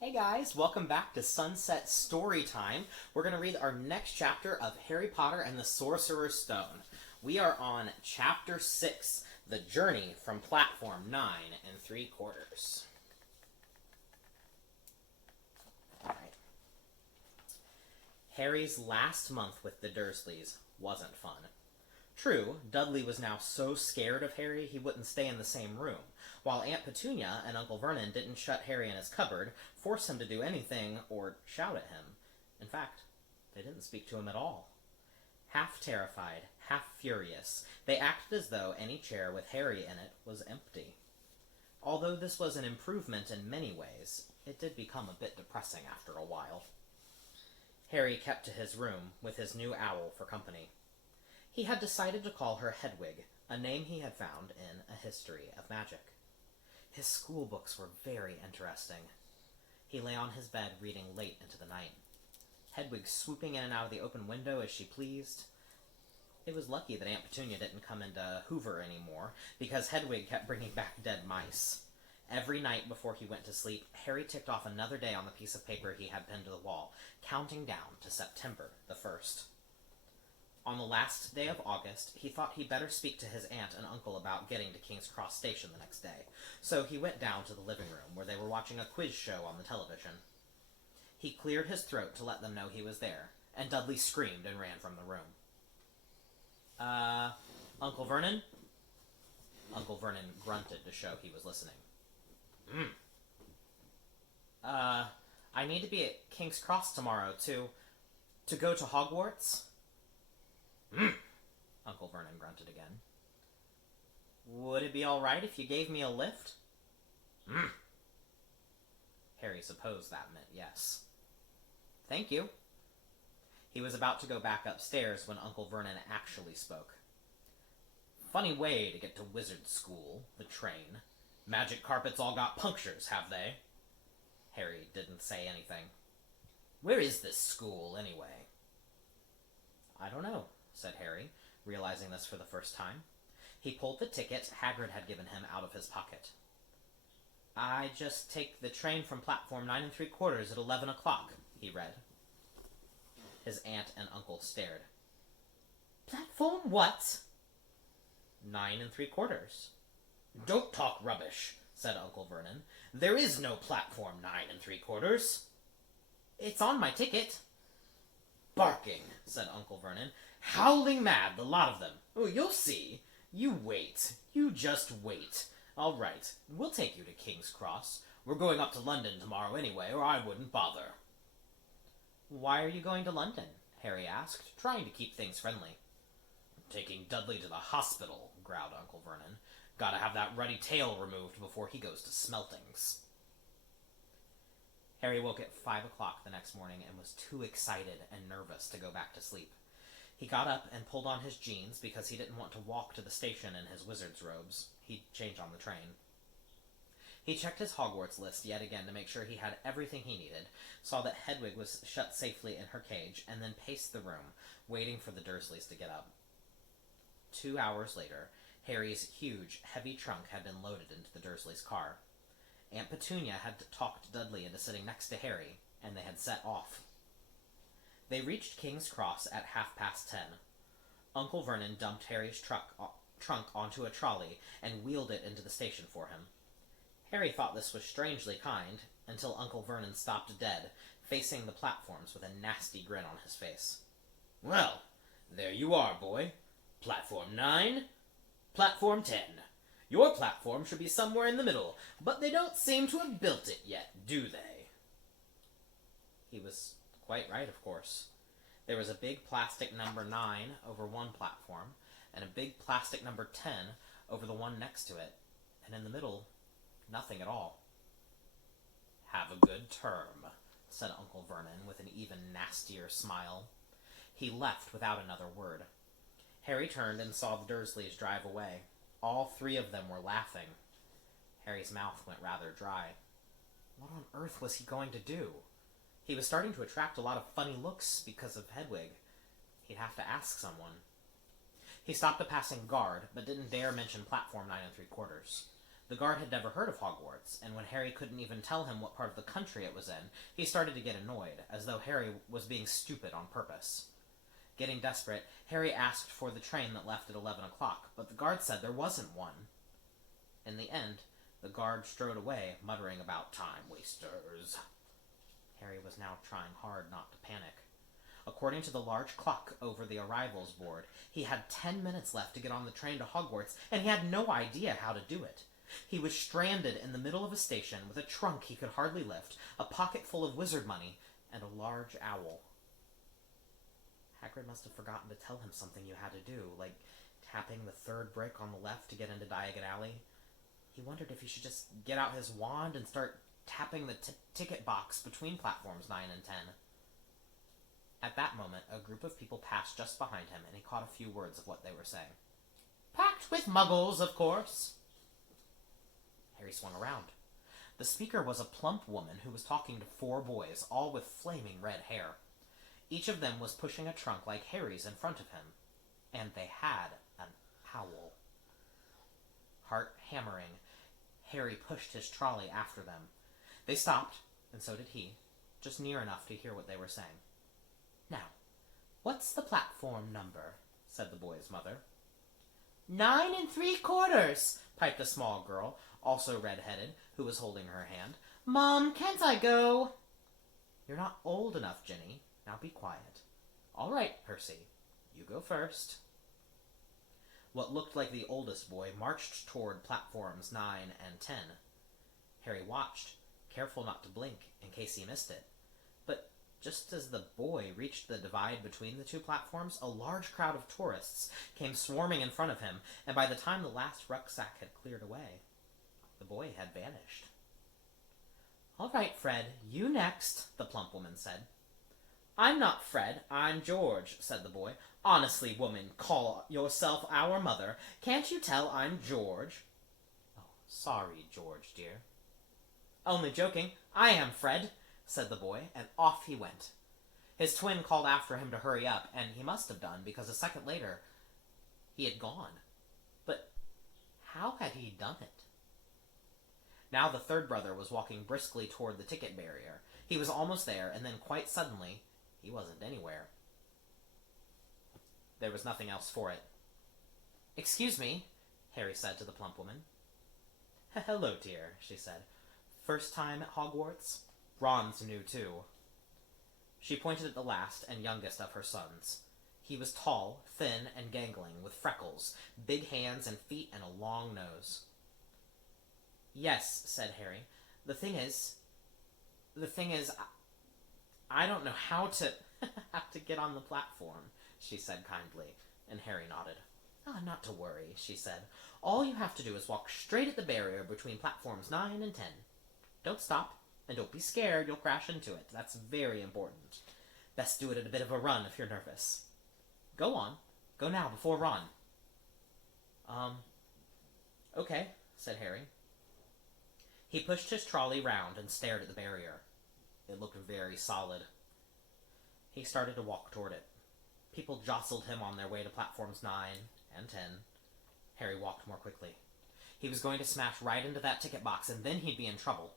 Hey guys, welcome back to Sunset Storytime. We're going to read our next chapter of Harry Potter and the Sorcerer's Stone. We are on Chapter 6, The Journey from Platform 9 3/4. Alright. Harry's last month with the Dursleys wasn't fun. True, Dudley was now so scared of Harry he wouldn't stay in the same room, while Aunt Petunia and Uncle Vernon didn't shut Harry in his cupboard, force him to do anything, or shout at him. In fact, they didn't speak to him at all. Half terrified, half furious, they acted as though any chair with Harry in it was empty. Although this was an improvement in many ways, it did become a bit depressing after a while. Harry kept to his room, with his new owl for company. He had decided to call her Hedwig, a name he had found in A History of Magic. His school books were very interesting. He lay on his bed reading late into the night, Hedwig swooping in and out of the open window as she pleased. It was lucky that Aunt Petunia didn't come into Hoover anymore, because Hedwig kept bringing back dead mice. Every night before he went to sleep, Harry ticked off another day on the piece of paper he had pinned to the wall, counting down to September the 1st. On the last day of August, he thought he'd better speak to his aunt and uncle about getting to King's Cross Station the next day, so he went down to the living room where they were watching a quiz show on the television. He cleared his throat to let them know he was there, and Dudley screamed and ran from the room. Uncle Vernon? Uncle Vernon grunted to show he was listening. I need to be at King's Cross tomorrow to go to Hogwarts? Uncle Vernon grunted again. Would it be all right if you gave me a lift? Harry supposed that meant yes. Thank you. He was about to go back upstairs when Uncle Vernon actually spoke. Funny way to get to wizard school, the train. Magic carpets all got punctures, have they? Harry didn't say anything. Where is this school, anyway? I don't know, said Harry, realizing this for the first time. He pulled the ticket Hagrid had given him out of his pocket. I just take the train from platform 9 3/4 at 11 o'clock, he read. His aunt and uncle stared. Platform what? 9 3/4. Don't talk rubbish, said Uncle Vernon. There is no platform 9 3/4. It's on my ticket. Barking, said Uncle Vernon. Howling mad, the lot of them. Oh, you'll see. You wait. You just wait. All right, we'll take you to King's Cross. We're going up to London tomorrow anyway, or I wouldn't bother. Why are you going to London? Harry asked, trying to keep things friendly. Taking Dudley to the hospital, growled Uncle Vernon. Gotta have that ruddy tail removed before he goes to Smeltings. Harry woke at 5 o'clock the next morning and was too excited and nervous to go back to sleep. He got up and pulled on his jeans because he didn't want to walk to the station in his wizard's robes. He'd change on the train. He checked his Hogwarts list yet again to make sure he had everything he needed, saw that Hedwig was shut safely in her cage, and then paced the room, waiting for the Dursleys to get up. 2 hours later, Harry's huge, heavy trunk had been loaded into the Dursleys' car. Aunt Petunia had talked Dudley into sitting next to Harry, and they had set off. They reached King's Cross at 10:30. Uncle Vernon dumped Harry's trunk onto a trolley and wheeled it into the station for him. Harry thought this was strangely kind, until Uncle Vernon stopped dead, facing the platforms with a nasty grin on his face. Well, there you are, boy. Platform 9, Platform 10. Your platform should be somewhere in the middle, but they don't seem to have built it yet, do they? He was quite right, of course. There was a big plastic number 9 over one platform, and a big plastic number 10 over the one next to it, and in the middle, nothing at all. Have a good term, said Uncle Vernon with an even nastier smile. He left without another word. Harry turned and saw the Dursleys drive away. All 3 of them were laughing. Harry's mouth went rather dry. What on earth was he going to do? He was starting to attract a lot of funny looks because of Hedwig. He'd have to ask someone. He stopped a passing guard, but didn't dare mention platform 9 3/4. The guard had never heard of Hogwarts, and when Harry couldn't even tell him what part of the country it was in, he started to get annoyed, as though Harry was being stupid on purpose. Getting desperate, Harry asked for the train that left at 11 o'clock, but the guard said there wasn't one. In the end, the guard strode away, muttering about time wasters. Harry was now trying hard not to panic. According to the large clock over the arrivals board, he had 10 minutes left to get on the train to Hogwarts, and he had no idea how to do it. He was stranded in the middle of a station with a trunk he could hardly lift, a pocket full of wizard money, and a large owl. Hagrid must have forgotten to tell him something you had to do, like tapping the third brick on the left to get into Diagon Alley. He wondered if he should just get out his wand and start tapping the ticket box between platforms 9 and 10. At that moment, a group of people passed just behind him, and he caught a few words of what they were saying. "Packed with muggles, of course." Harry swung around. The speaker was a plump woman who was talking to 4 boys, all with flaming red hair. Each of them was pushing a trunk like Harry's in front of him, and they had an owl. Heart hammering, Harry pushed his trolley after them. They stopped, and so did he, just near enough to hear what they were saying. "Now, what's the platform number?" said the boy's mother. 9 3/4, piped a small girl, also red-headed, who was holding her hand. "Mom, can't I go?" "You're not old enough, Ginny. Now be quiet." "All right, Percy. You go first." What looked like the oldest boy marched toward platforms 9 and 10. Harry watched, careful not to blink in case he missed it. But just as the boy reached the divide between the 2 platforms, a large crowd of tourists came swarming in front of him, and by the time the last rucksack had cleared away, the boy had vanished. "All right, Fred, you next," the plump woman said. "I'm not Fred, I'm George," said the boy. "Honestly, woman, call yourself our mother. Can't you tell I'm George?" "Oh, sorry, George, dear." "Only joking. I am Fred," said the boy, and off he went. His twin called after him to hurry up, and he must have done, because a second later, he had gone. But how had he done it? Now the third brother was walking briskly toward the ticket barrier. He was almost there, and then quite suddenly, he wasn't anywhere. There was nothing else for it. "Excuse me," Harry said to the plump woman. "Hello, dear," she said. "First time at Hogwarts? Ron's new, too." She pointed at the last and youngest of her sons. He was tall, thin, and gangling, with freckles, big hands and feet, and a long nose. "Yes," said Harry. The thing is, I don't know how to get on the platform," she said kindly, and Harry nodded. "Ah, not to worry," she said. "All you have to do is walk straight at the barrier between platforms 9 and 10. Don't stop, and don't be scared you'll crash into it. That's very important. Best do it at a bit of a run if you're nervous. Go on. Go now, before Ron." Okay," said Harry. He pushed his trolley round and stared at the barrier. It looked very solid. He started to walk toward it. People jostled him on their way to platforms 9 and 10. Harry walked more quickly. He was going to smash right into that ticket box, and then he'd be in trouble.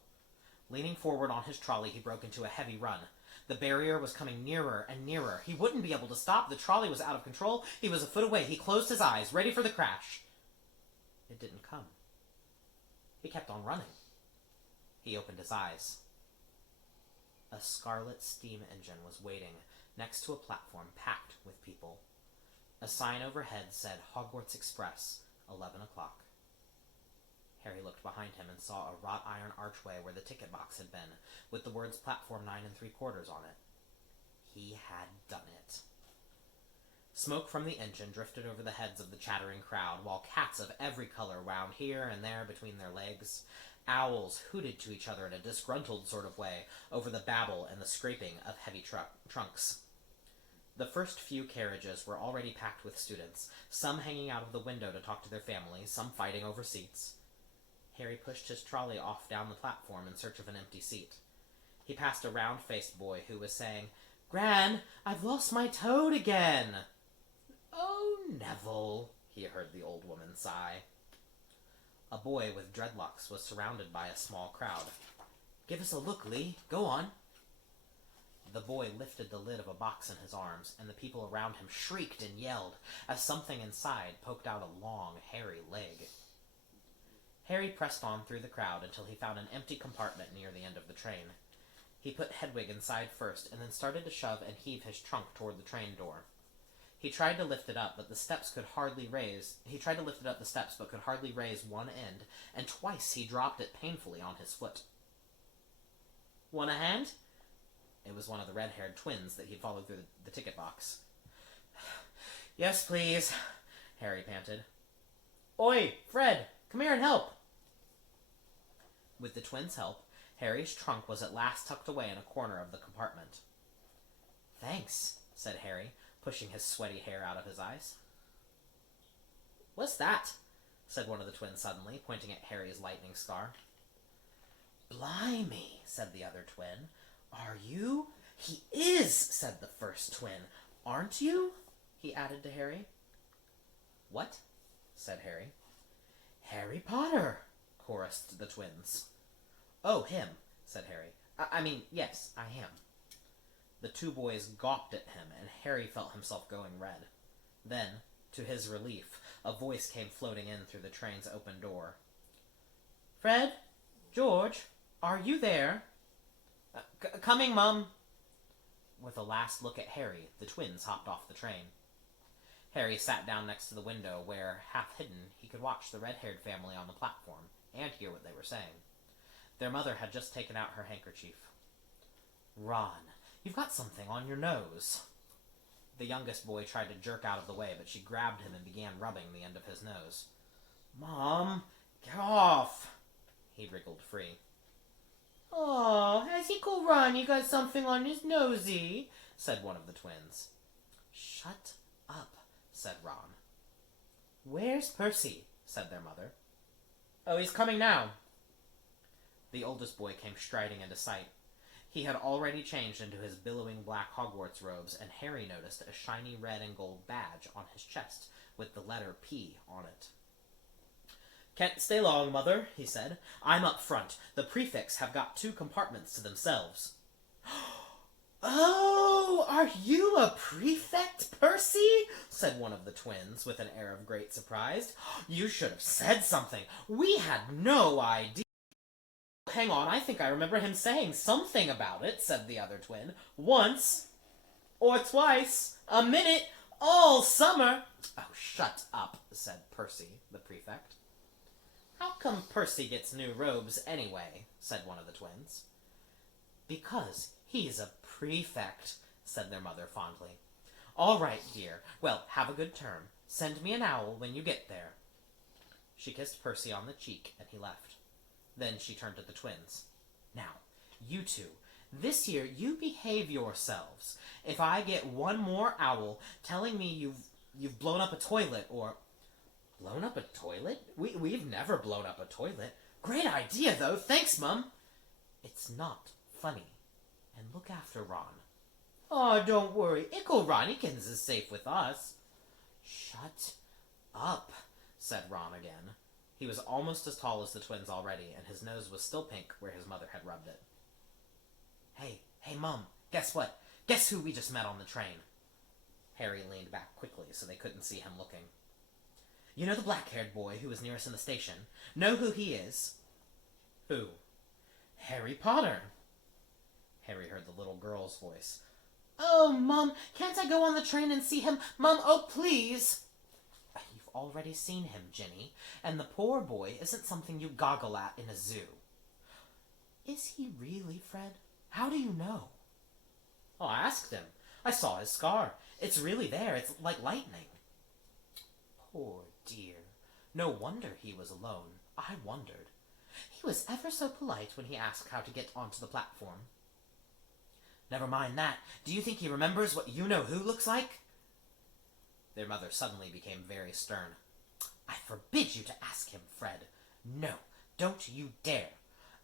Leaning forward on his trolley, he broke into a heavy run. The barrier was coming nearer and nearer. He wouldn't be able to stop. The trolley was out of control. He was a foot away. He closed his eyes, ready for the crash. It didn't come. He kept on running. He opened his eyes. A scarlet steam engine was waiting next to a platform packed with people. A sign overhead said Hogwarts Express, 11 o'clock. Harry looked behind him and saw a wrought iron archway where the ticket box had been, with the words platform 9 3/4 on it. He had done it. Smoke from the engine drifted over the heads of the chattering crowd, while cats of every color wound here and there between their legs. Owls hooted to each other in a disgruntled sort of way over the babble and the scraping of heavy trunks. The first few carriages were already packed with students, some hanging out of the window to talk to their families, some fighting over seats. Harry pushed his trolley off down the platform in search of an empty seat. He passed a round-faced boy who was saying, "Gran, I've lost my toad again." "Oh, Neville," he heard the old woman sigh. A boy with dreadlocks was surrounded by a small crowd. "Give us a look, Lee. Go on." The boy lifted the lid of a box in his arms, and the people around him shrieked and yelled as something inside poked out a long, hairy leg. Harry pressed on through the crowd until he found an empty compartment near the end of the train. He put Hedwig inside first, and then started to shove and heave his trunk toward the train door. He tried to lift it up, but could hardly raise one end, and twice he dropped it painfully on his foot. "Want a hand?" It was one of the red-haired twins that he'd followed through the ticket box. "Yes, please," Harry panted. "Oi, Fred, come here and help." With the twins' help, Harry's trunk was at last tucked away in a corner of the compartment. "Thanks," said Harry, pushing his sweaty hair out of his eyes. "What's that?" said one of the twins suddenly, pointing at Harry's lightning scar. "Blimey," said the other twin. "Are you?" "He is," said the first twin. "Aren't you?" he added to Harry. "What?" said Harry. "Harry Potter," chorused the twins. "Oh, him," said Harry. I mean, yes, I am." The two boys gawped at him, and Harry felt himself going red. Then, to his relief, a voice came floating in through the train's open door. "Fred? George? Are you there?" Coming, Mum." With a last look at Harry, the twins hopped off the train. Harry sat down next to the window where, half hidden, he could watch the red-haired family on the platform and hear what they were saying. Their mother had just taken out her handkerchief. "Ron, you've got something on your nose." The youngest boy tried to jerk out of the way, but she grabbed him and began rubbing the end of his nose. "Mom, get off!" He wriggled free. "Aw, has Uncle Ronnie got something on his nosy?" said one of the twins. "Shut up," said Ron. "Where's Percy?" said their mother. "Oh, he's coming now." The oldest boy came striding into sight. He had already changed into his billowing black Hogwarts robes, and Harry noticed a shiny red and gold badge on his chest with the letter P on it. "Can't stay long, Mother," he said. "I'm up front. The prefects have got 2 compartments to themselves." "Oh, are you a prefect, Percy?" said one of the twins with an air of great surprise. "You should have said something. We had no idea." "Hang on, I think I remember him saying something about it," said the other twin. "Once. Or twice. A minute. All summer." "Oh, shut up," said Percy, the prefect. "How come Percy gets new robes anyway?" said one of the twins. "Because he's a prefect," said their mother fondly. "All right, dear. Well, have a good term. Send me an owl when you get there." She kissed Percy on the cheek, and he left. Then she turned to the twins. "Now, you two, this year you behave yourselves. If I get one more owl telling me you've blown up a toilet or..." "Blown up a toilet? We've never blown up a toilet." "Great idea, though. Thanks, Mum." "It's not funny. And look after Ron." "Oh, don't worry. Ickle Ronnikins is safe with us." "Shut up," said Ron again. He was almost as tall as the twins already, and his nose was still pink where his mother had rubbed it. Hey, Mum, guess what? Guess who we just met on the train?" Harry leaned back quickly so they couldn't see him looking. "You know the black-haired boy who was near us in the station? Know who he is?" "Who?" "Harry Potter." Harry heard the little girl's voice. "Oh, Mum, can't I go on the train and see him? Mum, oh, please." "You've already seen him, Ginny, and the poor boy isn't something you goggle at in a zoo." "Is he really, Fred? How do you know?" "Oh, I asked him. I saw his scar. It's really there. It's like lightning." "Poor dear. No wonder he was alone. I wondered. He was ever so polite when he asked how to get onto the platform." "Never mind that. Do you think he remembers what you-know-who looks like?" Their mother suddenly became very stern. "I forbid you to ask him, Fred. No, don't you dare.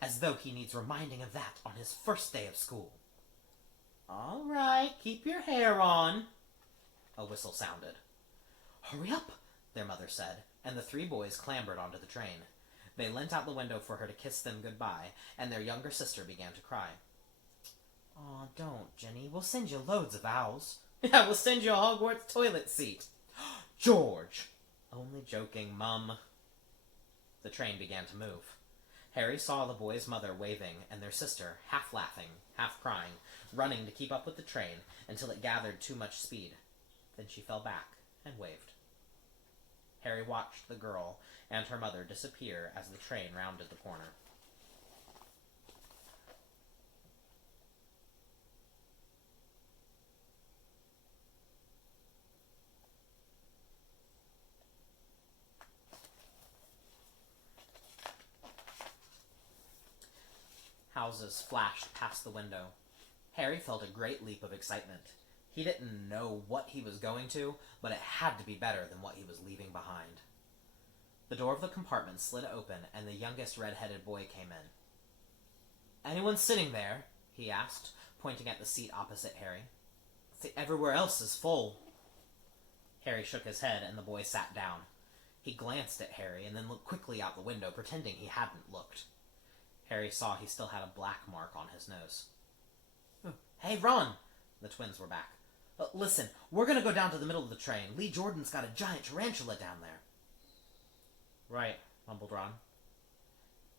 As though he needs reminding of that on his first day of school." "All right, keep your hair on." A whistle sounded. "Hurry up," their mother said, and the 3 boys clambered onto the train. They leant out the window for her to kiss them goodbye, and their younger sister began to cry. "Aw, don't, Jenny. We'll send you loads of owls." "Yeah, we'll send you a Hogwarts toilet seat." "George!" "Only joking, Mum." The train began to move. Harry saw the boy's mother waving, and their sister, half laughing, half crying, running to keep up with the train until it gathered too much speed. Then she fell back and waved. Harry watched the girl and her mother disappear as the train rounded the corner. Houses flashed past the window. Harry felt a great leap of excitement. He didn't know what he was going to, but it had to be better than what he was leaving behind. The door of the compartment slid open, and the youngest red-headed boy came in. "Anyone sitting there?" he asked, pointing at the seat opposite Harry. "Everywhere else is full." Harry shook his head, and the boy sat down. He glanced at Harry, and then looked quickly out the window, pretending he hadn't looked. Harry saw he still had a black mark on his nose. "Hey, Ron!" The twins were back. "Listen, we're going to go down to the middle of the train. Lee Jordan's got a giant tarantula down there." "Right," mumbled Ron.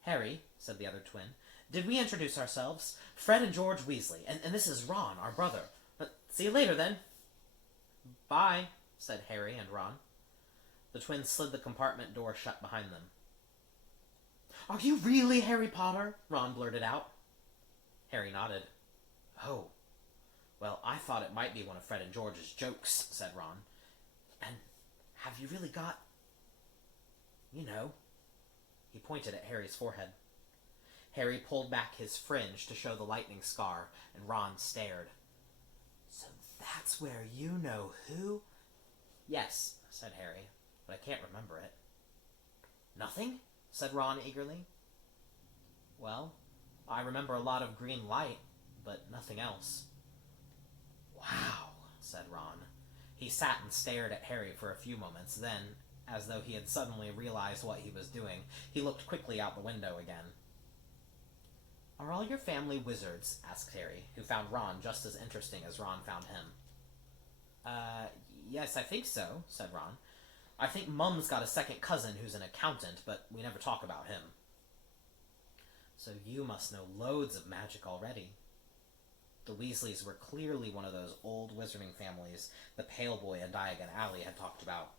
"Harry," said the other twin, "did we introduce ourselves? Fred and George Weasley, and this is Ron, our brother. See you later, then." "Bye," said Harry and Ron. The twins slid the compartment door shut behind them. "Are you really Harry Potter?" Ron blurted out. Harry nodded. "Oh. Well, I thought it might be one of Fred and George's jokes," said Ron. "And have you really got... you know..." He pointed at Harry's forehead. Harry pulled back his fringe to show the lightning scar, and Ron stared. "So that's where you know who?" "Yes," said Harry, "but I can't remember it." "Nothing?" said Ron eagerly. "Well, I remember a lot of green light, but nothing else." "Wow," said Ron. He sat and stared at Harry for a few moments, then, as though he had suddenly realized what he was doing, he looked quickly out the window again. "Are all your family wizards?" asked Harry, who found Ron just as interesting as Ron found him. Yes, I think so," said Ron. "I think Mum's got a second cousin who's an accountant, but we never talk about him." "So you must know loads of magic already." The Weasleys were clearly one of those old wizarding families the Pale Boy and Diagon Alley had talked about.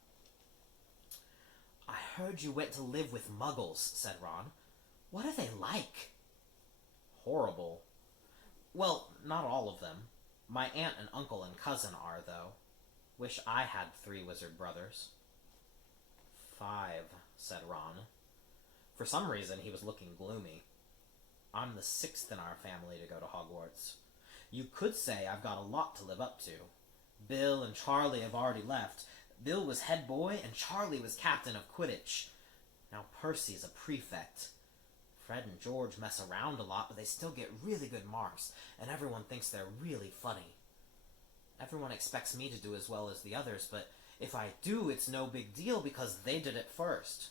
"I heard you went to live with Muggles," said Ron. "What are they like?" "Horrible. Well, not all of them. My aunt and uncle and cousin are, though. Wish I had 3 wizard brothers." 5, said Ron. For some reason, he was looking gloomy. "I'm the 6th in our family to go to Hogwarts. You could say I've got a lot to live up to. Bill and Charlie have already left. Bill was head boy, and Charlie was captain of Quidditch. Now Percy's a prefect. Fred and George mess around a lot, but they still get really good marks, and everyone thinks they're really funny. Everyone expects me to do as well as the others, but if I do, it's no big deal because they did it first.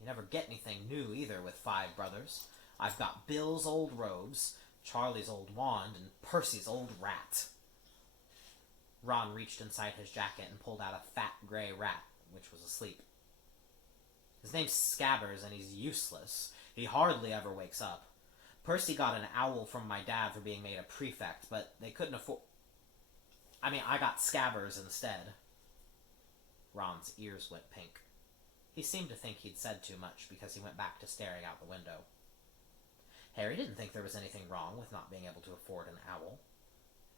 You never get anything new either with 5 brothers. I've got Bill's old robes, Charlie's old wand, and Percy's old rat." Ron reached inside his jacket and pulled out a fat gray rat, which was asleep. "His name's Scabbers, and he's useless. He hardly ever wakes up. Percy got an owl from my dad for being made a prefect, but they couldn't afford... I got Scabbers instead." Ron's ears went pink. He seemed to think he'd said too much because he went back to staring out the window. Harry didn't think there was anything wrong with not being able to afford an owl.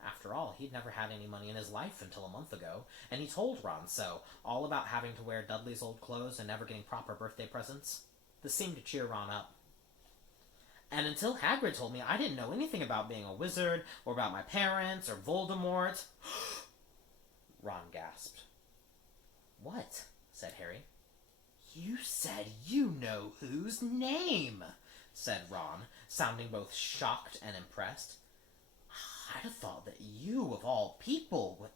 After all, he'd never had any money in his life until a month ago, and he told Ron so, all about having to wear Dudley's old clothes and never getting proper birthday presents. This seemed to cheer Ron up. "And until Hagrid told me, I didn't know anything about being a wizard, or about my parents, or Voldemort." Ron gasped. "What?" said Harry. "You said you know whose name," said Ron, sounding both shocked and impressed. "I'd have thought that you, of all people, would..."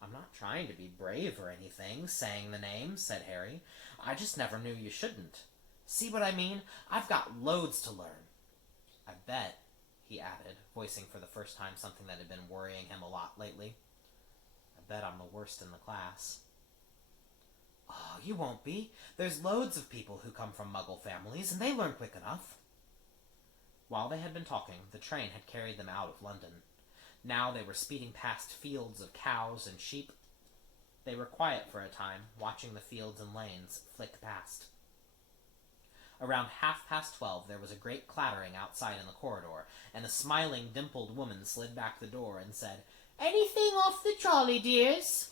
"I'm not trying to be brave or anything, saying the name," said Harry. "I just never knew you shouldn't. See what I mean? I've got loads to learn. I bet, he added, voicing for the first time something that had been worrying him a lot lately. I bet I'm the worst in the class. Oh, you won't be. There's loads of people who come from Muggle families, and they learn quick enough. While they had been talking, the train had carried them out of London. Now they were speeding past fields of cows and sheep. They were quiet for a time, watching the fields and lanes flick past. Around 12:30, there was a great clattering outside in the corridor, and a smiling, dimpled woman slid back the door and said, "Anything off the trolley, dears?"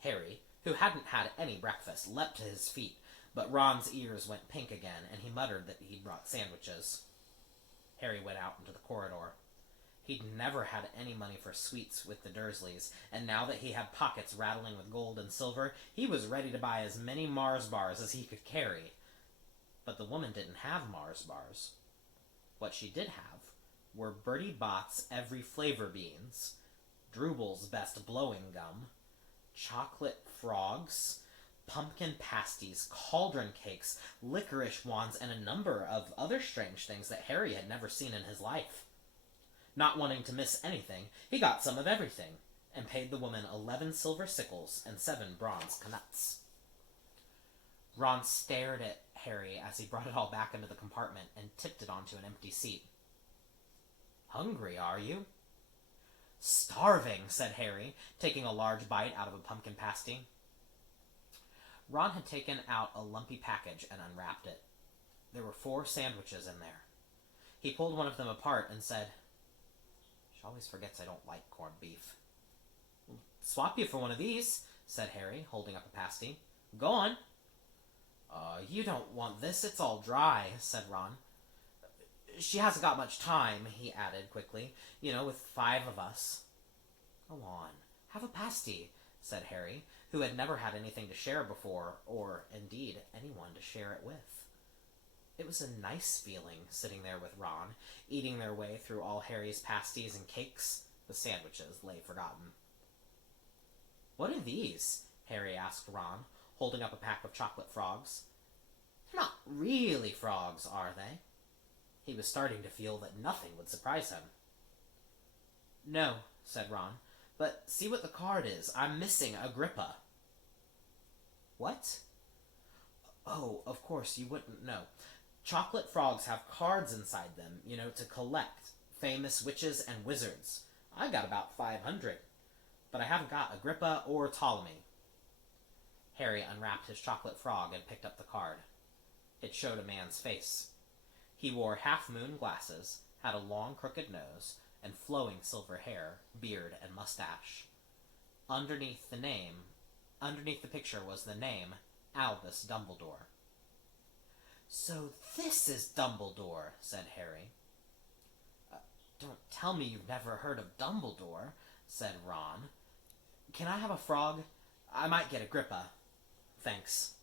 Harry, who hadn't had any breakfast, leapt to his feet, but Ron's ears went pink again, and he muttered that he'd brought sandwiches. Harry went out into the corridor. He'd never had any money for sweets with the Dursleys, and now that he had pockets rattling with gold and silver, he was ready to buy as many Mars bars as he could carry. But the woman didn't have Mars bars. What she did have were Bertie Bott's Every Flavor beans, Drooble's Best Blowing Gum, chocolate frogs, pumpkin pasties, cauldron cakes, licorice wands, and a number of other strange things that Harry had never seen in his life. Not wanting to miss anything, he got some of everything, and paid the woman 11 silver sickles and 7 bronze knuts. Ron stared at Harry as he brought it all back into the compartment and tipped it onto an empty seat. "Hungry, are you?" "Starving," said Harry, taking a large bite out of a pumpkin pasty. Ron had taken out a lumpy package and unwrapped it. There were 4 sandwiches in there. He pulled one of them apart and said, "She always forgets I don't like corned beef." "Swap you for one of these," said Harry, holding up a pasty. "Go on." You don't want this, it's all dry," said Ron. "She hasn't got much time," he added quickly, with 5 of us." "Go on, have a pasty," said Harry, who had never had anything to share before, or, indeed, anyone to share it with. It was a nice feeling, sitting there with Ron, eating their way through all Harry's pasties and cakes. The sandwiches lay forgotten. "What are these?" Harry asked Ron, holding up a pack of chocolate frogs. "They're not really frogs, are they?" He was starting to feel that nothing would surprise him. "No," said Ron, "but see what the card is. I'm missing Agrippa." "What?" "Oh, of course, you wouldn't know. Chocolate frogs have cards inside them, to collect. Famous witches and wizards. I got about 500. But I haven't got Agrippa or Ptolemy." Harry unwrapped his chocolate frog and picked up the card. It showed a man's face. He wore half-moon glasses, had a long crooked nose, and flowing silver hair, beard, and mustache. Underneath the picture was the name, Albus Dumbledore. "So this is Dumbledore," said Harry. "Don't tell me you've never heard of Dumbledore," said Ron. "Can I have a frog? I might get Agrippa. Thanks."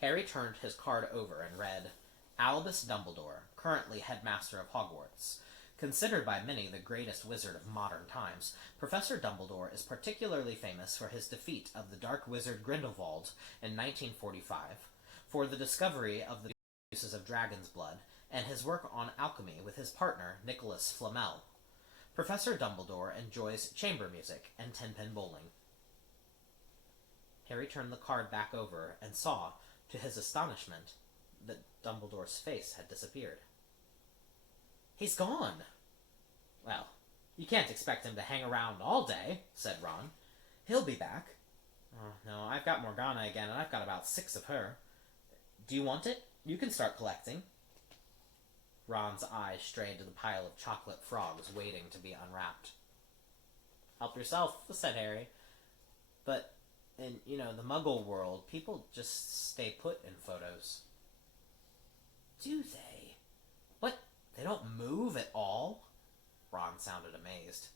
Harry turned his card over and read, "Albus Dumbledore, currently headmaster of Hogwarts. Considered by many the greatest wizard of modern times, Professor Dumbledore is particularly famous for his defeat of the dark wizard Grindelwald in 1945, for the discovery of the uses of dragon's blood, and his work on alchemy with his partner, Nicholas Flamel. Professor Dumbledore enjoys chamber music and ten-pin bowling." Harry turned the card back over and saw, to his astonishment, that Dumbledore's face had disappeared. "He's gone." "Well, you can't expect him to hang around all day," said Ron. "He'll be back." "Oh, no, I've got Morgana again, and I've got about 6 of her. Do you want it? You can start collecting." Ron's eyes strayed to the pile of chocolate frogs waiting to be unwrapped. "Help yourself," said Harry. "But in, the Muggle world, people just stay put in photos." "Do they? What, they don't move at all?" Ron sounded amazed.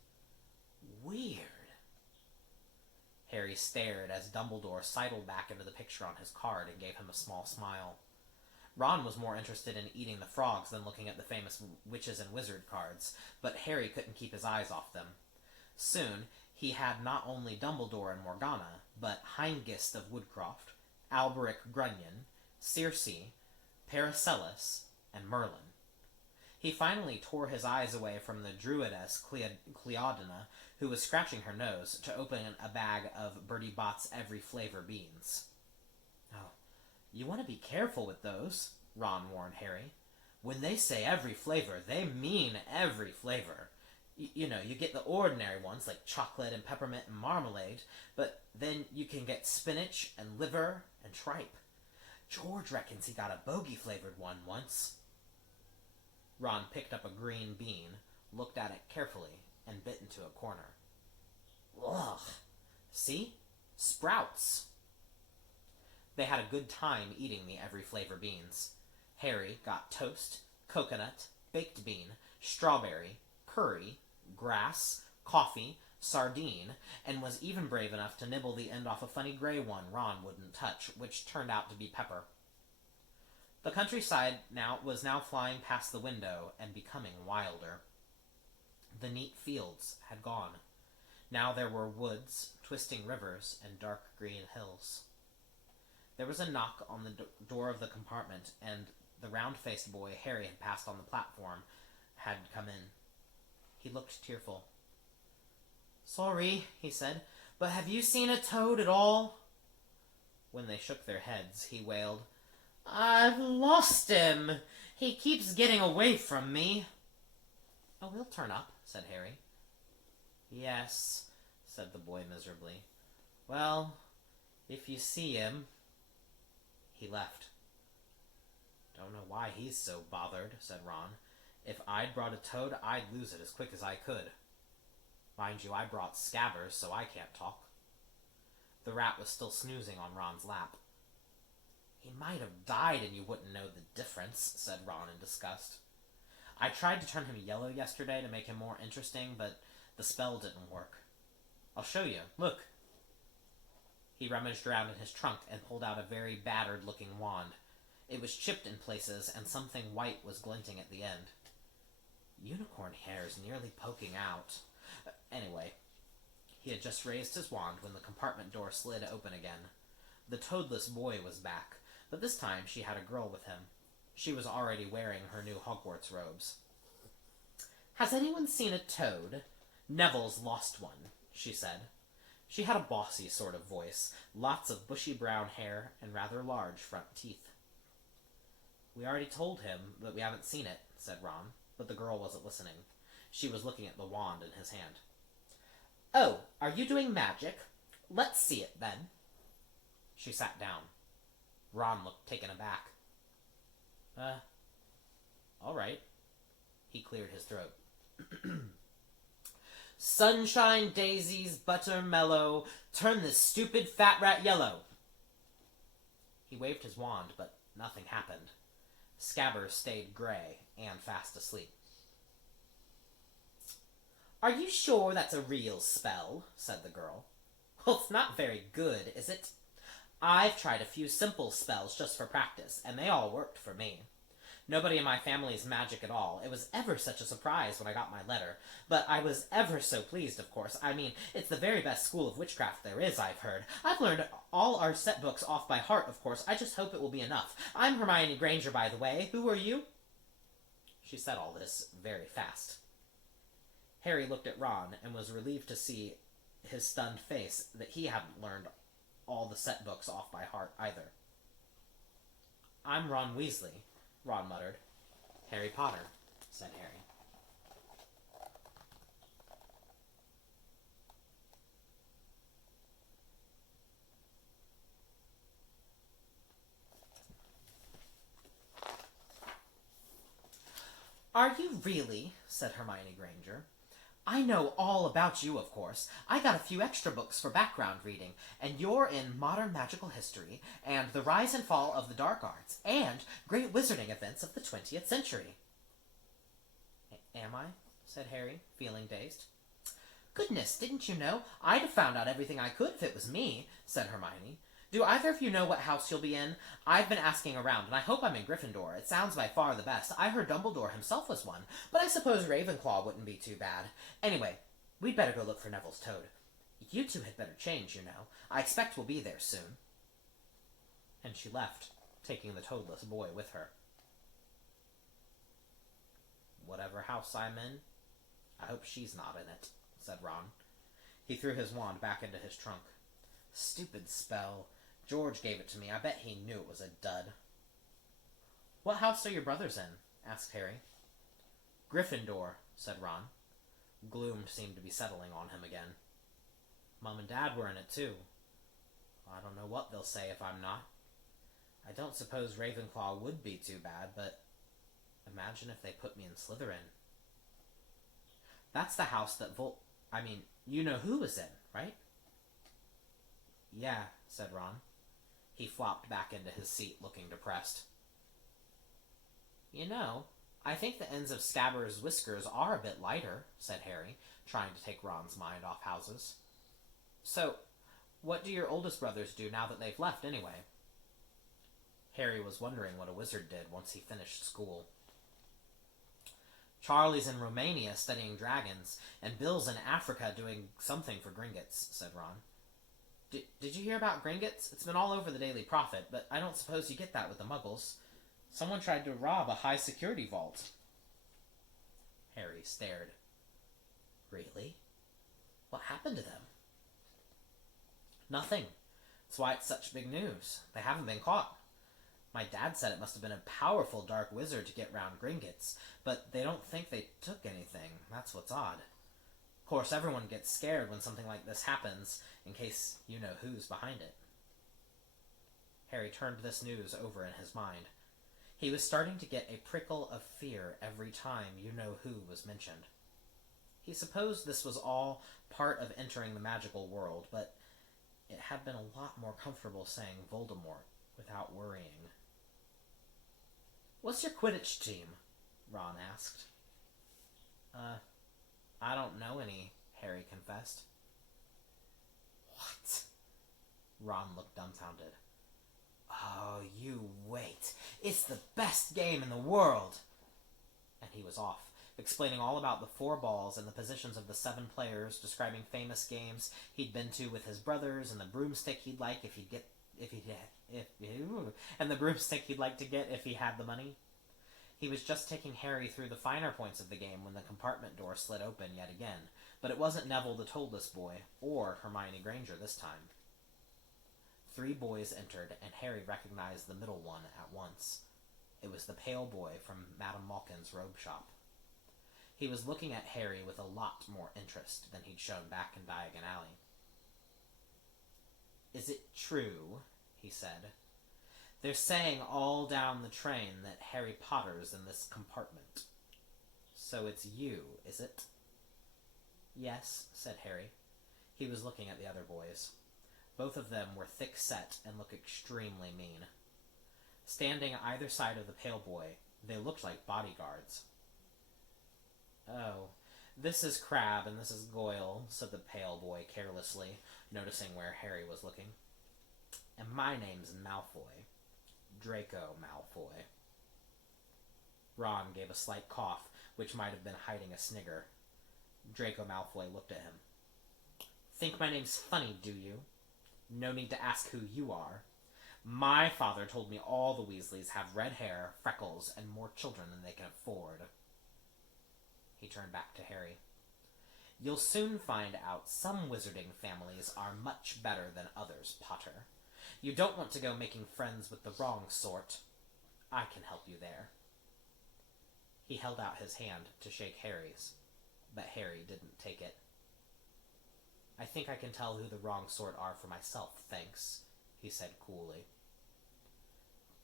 "Weird." Harry stared as Dumbledore sidled back into the picture on his card and gave him a small smile. Ron was more interested in eating the frogs than looking at the famous witches and wizard cards, but Harry couldn't keep his eyes off them. Soon, he had not only Dumbledore and Morgana, but Hengist of Woodcroft, Alberic Grunion, Circe, Paracelsus, and Merlin. He finally tore his eyes away from the druidess Cleodina, who was scratching her nose, to open a bag of Bertie Bott's every flavor beans. "Oh, you want to be careful with those," Ron warned Harry. "When they say every flavor, they mean every flavor. You know, you get the ordinary ones, like chocolate and peppermint and marmalade, but then you can get spinach and liver and tripe. George reckons he got a bogey-flavored one once." Ron picked up a green bean, looked at it carefully, and bit into a corner. "Ugh! See? Sprouts!" They had a good time eating the every flavor beans. Harry got toast, coconut, baked bean, strawberry, curry, grass, coffee, sardine, and was even brave enough to nibble the end off a funny gray one Ron wouldn't touch, which turned out to be pepper. The countryside was now flying past the window and becoming wilder. The neat fields had gone. Now there were woods, twisting rivers, and dark green hills. There was a knock on the door of the compartment, and the round-faced boy Harry had passed on the platform had come in. He looked tearful. "Sorry," he said, "but have you seen a toad at all?" When they shook their heads, he wailed, "I've lost him! He keeps getting away from me." "Oh, he'll turn up," said Harry. "Yes," said the boy miserably. "Well, if you see him..." He left. "Don't know why he's so bothered," said Ron. "If I'd brought a toad, I'd lose it as quick as I could. Mind you, I brought Scabbers, so I can't talk." The rat was still snoozing on Ron's lap. "He might have died and you wouldn't know the difference," said Ron in disgust. "I tried to turn him yellow yesterday to make him more interesting, but the spell didn't work. I'll show you. Look." He rummaged around in his trunk and pulled out a very battered-looking wand. It was chipped in places, and something white was glinting at the end. "Unicorn hair's nearly poking out." Anyway, he had just raised his wand when the compartment door slid open again. The toadless boy was back, but this time she had a girl with him. She was already wearing her new Hogwarts robes. "Has anyone seen a toad? Neville's lost one," she said. She had a bossy sort of voice, lots of bushy brown hair, and rather large front teeth. "We already told him that we haven't seen it," said Ron, but the girl wasn't listening. She was looking at the wand in his hand. "Oh, are you doing magic? Let's see it, then." She sat down. Ron looked taken aback. All right." He cleared his throat. "Sunshine, daisies, butter mellow, turn this stupid fat rat yellow." He waved his wand, but nothing happened. Scabbers stayed gray and fast asleep. "Are you sure that's a real spell?" said the girl. "Well, it's not very good, is it? I've tried a few simple spells just for practice, and they all worked for me. Nobody in my family's magic at all. It was ever such a surprise when I got my letter. But I was ever so pleased, of course. I mean, it's the very best school of witchcraft there is, I've heard. I've learned all our set books off by heart, of course. I just hope it will be enough. I'm Hermione Granger, by the way. Who are you?" She said all this very fast. Harry looked at Ron and was relieved to see his stunned face that he hadn't learned all the set books off by heart either. "I'm Ron Weasley," Ron muttered. "Harry Potter," said Harry. "Are you really?" said Hermione Granger. "I know all about you, of course. I got a few extra books for background reading, and you're in Modern Magical History, and The Rise and Fall of the Dark Arts, and Great Wizarding Events of the 20th Century. "Am I?" said Harry, feeling dazed. "Goodness, didn't you know? I'd have found out everything I could if it was me," said Hermione. Do either of you know what house you'll be in? I've been asking around, and I hope I'm in Gryffindor. It sounds by far the best. I heard Dumbledore himself was one, but I suppose Ravenclaw wouldn't be too bad. Anyway, we'd better go look for Neville's toad. You two had better change, you know. I expect we'll be there soon. And she left, taking the toadless boy with her. Whatever house I'm in, I hope she's not in it, said Ron. He threw his wand back into his trunk. Stupid spell. George gave it to me. I bet he knew it was a dud. What house are your brothers in? Asked Harry. Gryffindor, said Ron. Gloom seemed to be settling on him again. Mom and Dad were in it too. I don't know what they'll say if I'm not. I don't suppose Ravenclaw would be too bad, but imagine if they put me in Slytherin. That's the house that you know who was in, right? Yeah, said Ron. He flopped back into his seat, looking depressed. You know, I think the ends of Scabbers' whiskers are a bit lighter, said Harry, trying to take Ron's mind off houses. So, what do your oldest brothers do now that they've left, anyway? Harry was wondering what a wizard did once he finished school. Charlie's in Romania studying dragons, and Bill's in Africa doing something for Gringotts, said Ron. Did you hear about Gringotts? It's been all over the Daily Prophet, but I don't suppose you get that with the Muggles. Someone tried to rob a high-security vault. Harry stared. Really? What happened to them? Nothing. That's why it's such big news. They haven't been caught. My dad said it must have been a powerful dark wizard to get round Gringotts, but they don't think they took anything. That's what's odd. Of course, everyone gets scared when something like this happens, in case you know who's behind it. Harry turned this news over in his mind. He was starting to get a prickle of fear every time you know who was mentioned. He supposed this was all part of entering the magical world, but it had been a lot more comfortable saying Voldemort without worrying. What's your Quidditch team? Ron asked. I don't know any, Harry confessed. What? Ron looked dumbfounded. Oh, you wait. It's the best game in the world. And he was off, explaining all about the 4 balls and the positions of the 7 players, describing famous games he'd been to with his brothers, and the broomstick he'd like to get if he had the money. He was just taking Harry through the finer points of the game when the compartment door slid open yet again, but it wasn't Neville the Toadless Boy, or Hermione Granger this time. 3 boys entered, and Harry recognized the middle one at once. It was the pale boy from Madame Malkin's robe shop. He was looking at Harry with a lot more interest than he'd shown back in Diagon Alley. Is it true, he said. They're saying all down the train that Harry Potter's in this compartment. So it's you, is it? Yes, said Harry. He was looking at the other boys. Both of them were thick-set and looked extremely mean. Standing either side of the pale boy, they looked like bodyguards. Oh, this is Crabbe and this is Goyle, said the pale boy carelessly, noticing where Harry was looking. And my name's Malfoy. Draco Malfoy. Ron gave a slight cough, which might have been hiding a snigger. Draco Malfoy looked at him. Think my name's funny, do you? No need to ask who you are. My father told me all the Weasleys have red hair, freckles, and more children than they can afford. He turned back to Harry. You'll soon find out some wizarding families are much better than others, Potter. You don't want to go making friends with the wrong sort. I can help you there. He held out his hand to shake Harry's, but Harry didn't take it. I think I can tell who the wrong sort are for myself, thanks, he said coolly.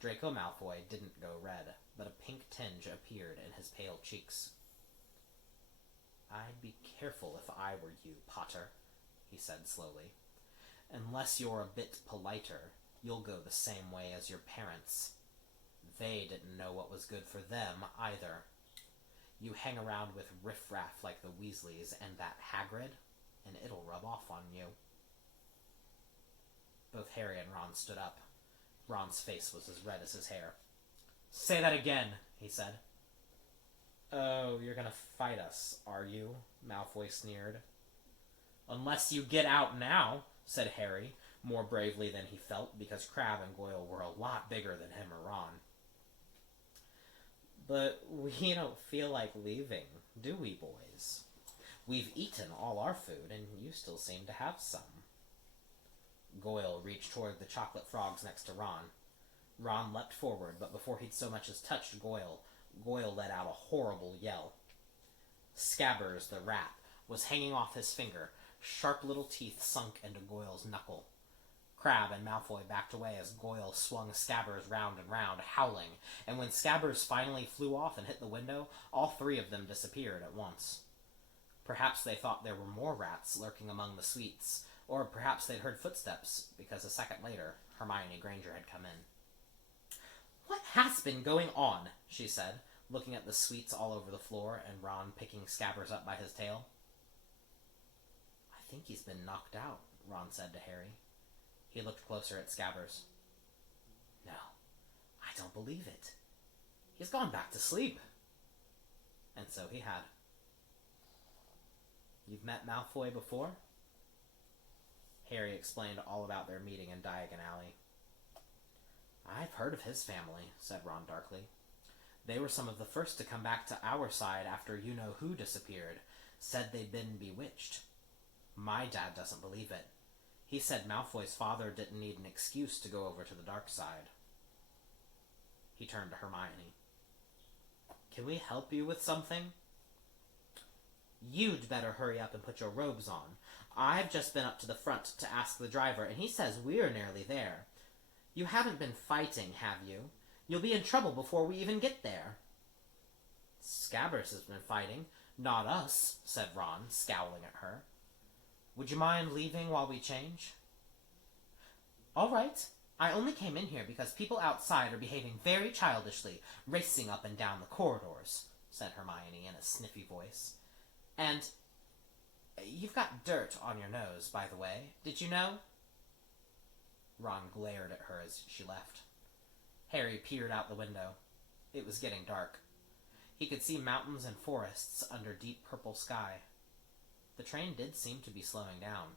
Draco Malfoy didn't go red, but a pink tinge appeared in his pale cheeks. I'd be careful if I were you, Potter, he said slowly. Unless you're a bit politer, you'll go the same way as your parents. They didn't know what was good for them, either. You hang around with riffraff like the Weasleys and that Hagrid, and it'll rub off on you. Both Harry and Ron stood up. Ron's face was as red as his hair. "Say that again," he said. "Oh, you're gonna fight us, are you?" Malfoy sneered. "Unless you get out now," said Harry, more bravely than he felt, because Crabbe and Goyle were a lot bigger than him or Ron. "But we don't feel like leaving, do we, boys? We've eaten all our food, and you still seem to have some." Goyle reached toward the chocolate frogs next to Ron. Ron leapt forward, but before he'd so much as touched Goyle, Goyle let out a horrible yell. Scabbers, the rat, was hanging off his finger, sharp little teeth sunk into Goyle's knuckle. Crabbe and Malfoy backed away as Goyle swung Scabbers round and round, howling, and when Scabbers finally flew off and hit the window, all three of them disappeared at once. Perhaps they thought there were more rats lurking among the sweets, or perhaps they'd heard footsteps, because a second later, Hermione Granger had come in. "What has been going on?" she said, looking at the sweets all over the floor and Ron picking Scabbers up by his tail. "I think he's been knocked out," Ron said to Harry. He looked closer at Scabbers. "No, I don't believe it. He's gone back to sleep." And so he had. "You've met Malfoy before?" Harry explained all about their meeting in Diagon Alley. "I've heard of his family," said Ron darkly. "They were some of the first to come back to our side after you-know-who disappeared. Said they'd been bewitched. My dad doesn't believe it. He said Malfoy's father didn't need an excuse to go over to the dark side." He turned to Hermione. "Can we help you with something?" "You'd better hurry up and put your robes on. I've just been up to the front to ask the driver, and he says we're nearly there. You haven't been fighting, have you? You'll be in trouble before we even get there." "Scabbers has been fighting, not us," said Ron, scowling at her. "Would you mind leaving while we change?" "All right. I only came in here because people outside are behaving very childishly, racing up and down the corridors," said Hermione in a sniffy voice. "And you've got dirt on your nose, by the way. Did you know?" Ron glared at her as she left. Harry peered out the window. It was getting dark. He could see mountains and forests under deep purple sky. The train did seem to be slowing down.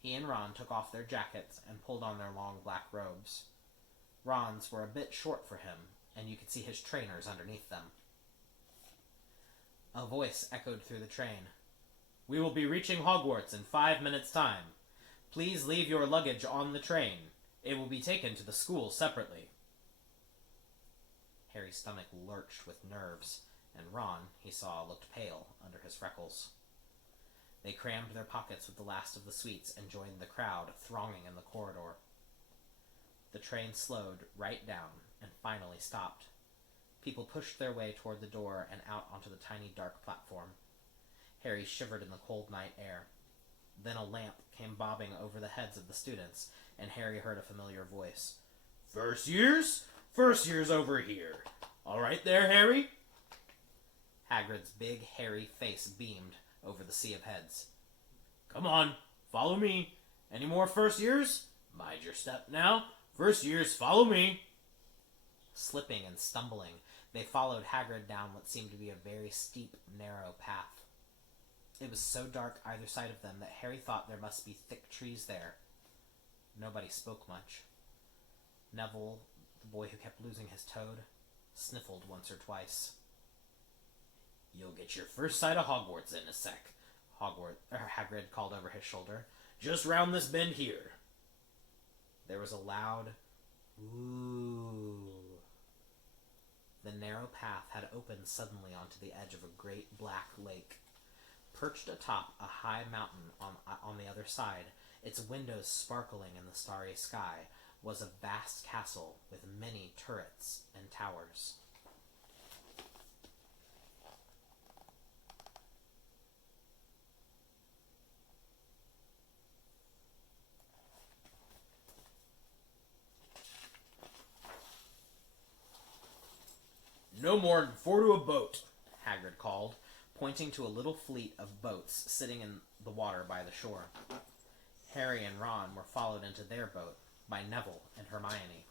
He and Ron took off their jackets and pulled on their long black robes. Ron's were a bit short for him, and you could see his trainers underneath them. A voice echoed through the train. "We will be reaching Hogwarts in 5 minutes' time. Please leave your luggage on the train. It will be taken to the school separately." Harry's stomach lurched with nerves, and Ron, he saw, looked pale under his freckles. They crammed their pockets with the last of the sweets and joined the crowd thronging in the corridor. The train slowed right down and finally stopped. People pushed their way toward the door and out onto the tiny dark platform. Harry shivered in the cold night air. Then a lamp came bobbing over the heads of the students, and Harry heard a familiar voice. "First years? First years over here. All right there, Harry?" Hagrid's big, hairy face beamed over the sea of heads. "Come on, follow me. Any more first years? Mind your step now. First years, follow me." Slipping and stumbling, they followed Hagrid down what seemed to be a very steep, narrow path. It was so dark either side of them that Harry thought there must be thick trees there. Nobody spoke much. Neville, the boy who kept losing his toad, sniffled once or twice. "You'll get your first sight of Hogwarts in a sec," Hagrid called over his shoulder. "Just round this bend here." There was a loud "ooh." The narrow path had opened suddenly onto the edge of a great black lake. Perched atop a high mountain on the other side, its windows sparkling in the starry sky, was a vast castle with many turrets and towers. "No more'n 4 to a boat," Hagrid called, pointing to a little fleet of boats sitting in the water by the shore. Harry and Ron were followed into their boat by Neville and Hermione.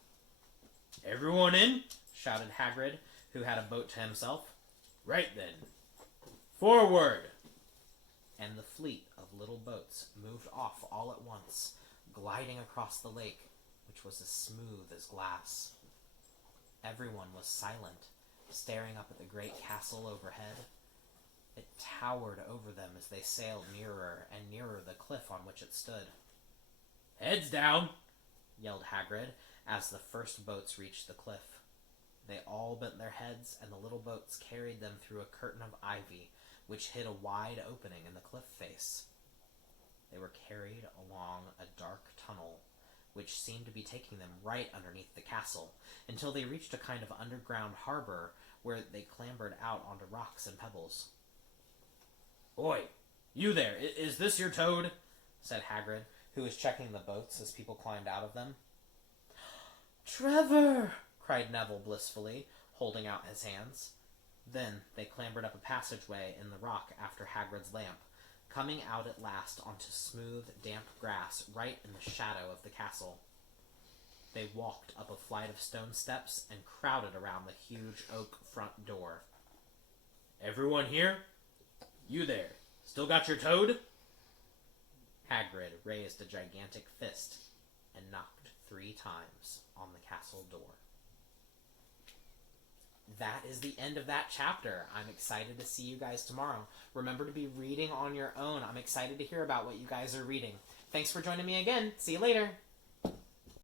"Everyone in?" shouted Hagrid, who had a boat to himself. "Right then. Forward!" And the fleet of little boats moved off all at once, gliding across the lake, which was as smooth as glass. Everyone was silent, staring up at the great castle overhead. It towered over them as they sailed nearer and nearer the cliff on which it stood. "Heads down!" yelled Hagrid as the first boats reached the cliff. They all bent their heads, and the little boats carried them through a curtain of ivy, which hid a wide opening in the cliff face. They were carried along a dark tunnel, which seemed to be taking them right underneath the castle, until they reached a kind of underground harbor where they clambered out onto rocks and pebbles. "Oi, you there, is this your toad?" said Hagrid, who was checking the boats as people climbed out of them. "Trevor!" cried Neville blissfully, holding out his hands. Then they clambered up a passageway in the rock after Hagrid's lamp, coming out at last onto smooth, damp grass right in the shadow of the castle. They walked up a flight of stone steps and crowded around the huge oak front door. "Everyone here? You there, still got your toad?" Hagrid raised a gigantic fist and knocked 3 times on the castle door. That is the end of that chapter. I'm excited to see you guys tomorrow. Remember to be reading on your own. I'm excited to hear about what you guys are reading. Thanks for joining me again. See you later.